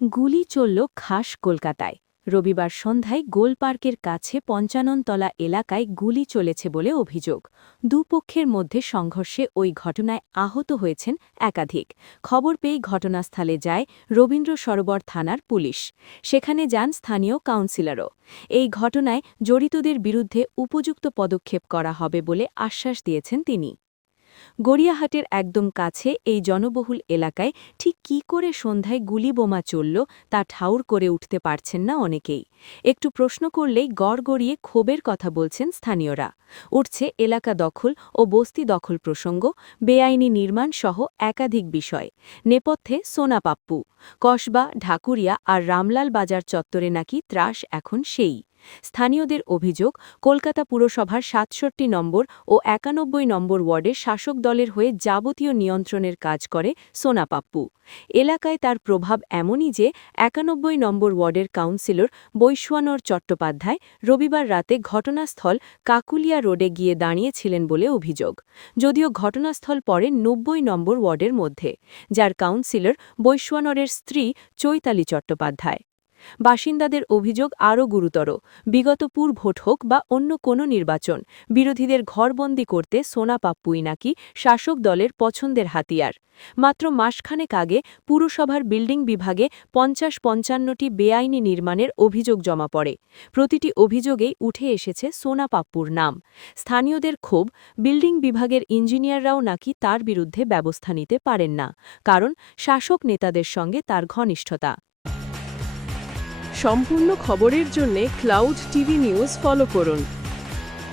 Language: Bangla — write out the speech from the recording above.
গুলি চলল খাস কলকাতায়। রবিবার সন্ধ্যায় গোল পার্কের কাছে পঞ্চাননতলা এলাকায় গুলি চলেছে বলে অভিযোগ। দুপক্ষের মধ্যে সংঘর্ষে ওই ঘটনায় আহত হয়েছেন একাধিক। খবর পেয়ে ঘটনাস্থলে যায় রবীন্দ্র সরোবর থানার পুলিশ। সেখানে যান স্থানীয় কাউন্সিলরও। এই ঘটনায় জড়িতদের বিরুদ্ধে উপযুক্ত পদক্ষেপ করা হবে বলে আশ্বাস দিয়েছেন তিনি। গড়িয়াহাটের একদম কাছে এই জনবহুল এলাকায় ঠিক কী করে সন্ধ্যায় গুলি বোমা চলল তা ঠাউর করে উঠতে পারছেন না অনেকেই। একটু প্রশ্ন করলেই গড় গড়িয়ে ক্ষোভের কথা বলছেন স্থানীয়রা। উঠছে এলাকা দখল ও বস্তি দখল প্রসঙ্গ, বেআইনি নির্মাণ সহ একাধিক বিষয়। নেপথ্যে সোনাপাপ্পু, কসবা, ঢাকুরিয়া আর রামলাল বাজার চত্বরে নাকি ত্রাস এখন সেই। স্থানীয়দের অভিযোগ, কলকাতা পুরসভার সাতষট্টি নম্বর ও একানব্বই নম্বর ওয়ার্ডের শাসক দলের হয়ে যাবতীয় নিয়ন্ত্রণের কাজ করে সোনাপাপ্পু। এলাকায় তার প্রভাব এমনই যে একানব্বই নম্বর ওয়ার্ডের কাউন্সিলর বৈশ্বানর চট্টোপাধ্যায় রবিবার রাতে ঘটনাস্থল কাকুলিয়া রোডে গিয়ে দাঁড়িয়েছিলেন বলে অভিযোগ। যদিও ঘটনাস্থল পড়ে নব্বই নম্বর ওয়ার্ডের মধ্যে, যার কাউন্সিলর বৈশ্বানরের স্ত্রী চৈতালি চট্টোপাধ্যায়। বাসিন্দাদের অভিযোগ আরও গুরুতর। বিগত পুর ভোট হোক বা অন্য কোনো নির্বাচন, বিরোধীদের ঘরবন্দি করতে সোনা পাপ্পুই নাকি শাসক দলের পছন্দের হাতিয়ার। মাত্র মাসখানেক আগে পুরসভার বিল্ডিং বিভাগে পঞ্চাশ পঞ্চান্নটি বেআইনি নির্মাণের অভিযোগ জমা পড়ে। প্রতিটি অভিযোগেই উঠে এসেছে সোনা পাপ্পুর নাম। স্থানীয়দের ক্ষোভ, বিল্ডিং বিভাগের ইঞ্জিনিয়াররাও নাকি তার বিরুদ্ধে ব্যবস্থা নিতে পারেন না, কারণ শাসক নেতাদের সঙ্গে তার ঘনিষ্ঠতা। সম্পূর্ণ খবরের জন্য ক্লাউড টিভি নিউজ ফলো করুন।